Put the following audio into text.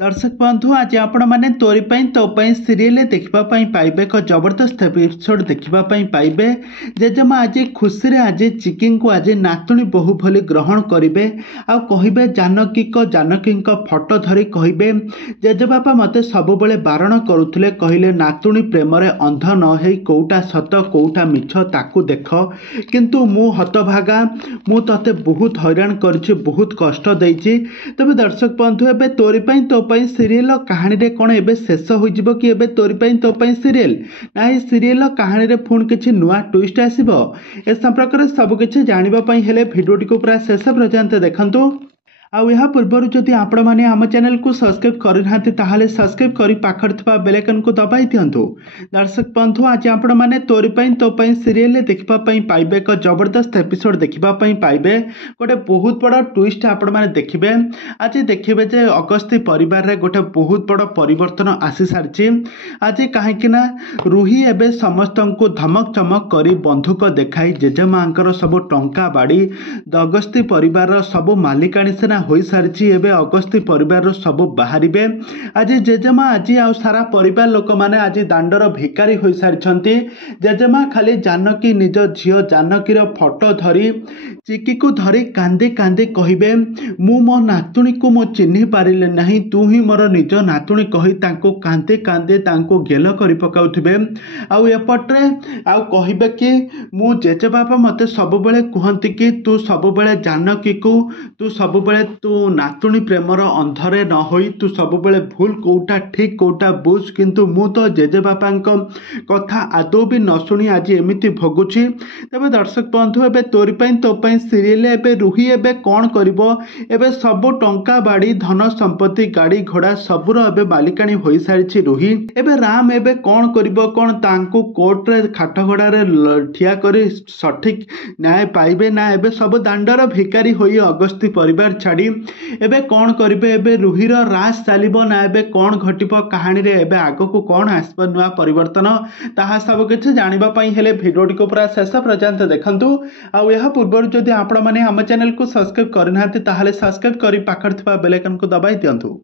दर्शक बंधु आज आपण मैंने तोरी तो सीरियल देखा पाइबे एक जबरदस्त एपिसोड देखा पाइबे। जेजेमा आज खुशी आज चिकी को आज नातुणी बहु भली ग्रहण करेंगे आ कहे जानकी फटो धरी कहे जेजेबापा मते सब बेले बारण करुले कहले नातुणी प्रेम अंध न हो कौटा सत कौटा मिछ ताकू देख किंतु मु हतभागा मु तते बहुत हैरान कर बहुत कष्ट देती। तबे दर्शक बंधु ए तोरी तो सीरियल कहानी रे कौन एबे शेष हो जिवो कि एबे तोरी तो सीरियल ना सीरियल कहानी रे पुणी किछि नुआ ट्विस्ट आसीबो ए संपर्क रे सब किछि जानिबा पई हेले वीडियोटी को पूरा शेष पर्यंत देखंतु। आउ या पूर्व जदि आपण मैंने आम चैनल को सब्सक्राइब करना सब्सक्राइब कर पाखर बेल आइकन को दबाई दिंतु। दर्शक बंधु आज आपण मैंने तोरी तो सीरियल देखा पाइबे एक जबरदस्त एपिसोड देखा पाइबे गोटे बहुत बड़ ट्विस्ट आपण मैंने देखिए। आज देखिए जे अगस्ती परिवार रे गोटे बहुत बड़ परिवर्तन आसी सारी। आज कहीं रूही एवं समस्त को धमक चमक कर बंधुक देखाई जेजेमा सब टंका बाड़ी अगस्ती परिवार सब मालिकाणी सेना हो सारी। एवं अगस्ती परिवार सब बाहर आज जेजेमा आज आ सारा परिवार लोक मैंने आज दांडर भिकारी हो सारी। जेजेमा खाली जानकी निज झील जानकीर फटो धरी चिकी को धरी कांदे कांदे कहे मु मो नातुणी को मो चिन्ह पारिले नहीं तू ही मोर निज नातुणी कही तांको कांदे कांदे तांको गेल कर पकाउथिबे। आउ एपट्रे आउ कहिबे कि मु जेजे बापा मते सब बेले कहंती कि तू सब बेले जानकी को तू सब बेले तू नातुणी प्रेमर अंधरे न होई तू सब बेले भूल कोटा ठीक कोटा बुझ किंतु मु तो जेजे बापा कथा आदौ भी न शुणी आज एमिति भोगुची। तबे दर्शक बंधु एबे तोरी तो सीरियल एबे रूही एबे कौन करिवो एबे सब टंका बाड़ी धन संपत्ति गाड़ी घोड़ा सबुर एबे मालिकाणी हो सारी रूही। एबे राम एबे कौन करिवो कौन तांको कोर्ट रे खाट घोड़ा रे ठिया करी सठिक न्याय पाइबे ना एबे सब दांडर भिकारी होई अगस्ती परिवार छाड़ी एबे कौन करिवे एबे रूहीर राज चलिबो ना एबे कौन घटिबो कहानी रे एबे आगो को कौन आसबो नुआ परिवर्तन ताहा सब किछि जानिबा पई हेले भिडियोटी को पूरा शेष पर्यंत देखंतु। आउ यह पूर्व जदि आपण माने हम चैनल को सब्सक्राइब करना सब्सक्राइब कर पाखर बेल आइकन को दबाई दिंतु।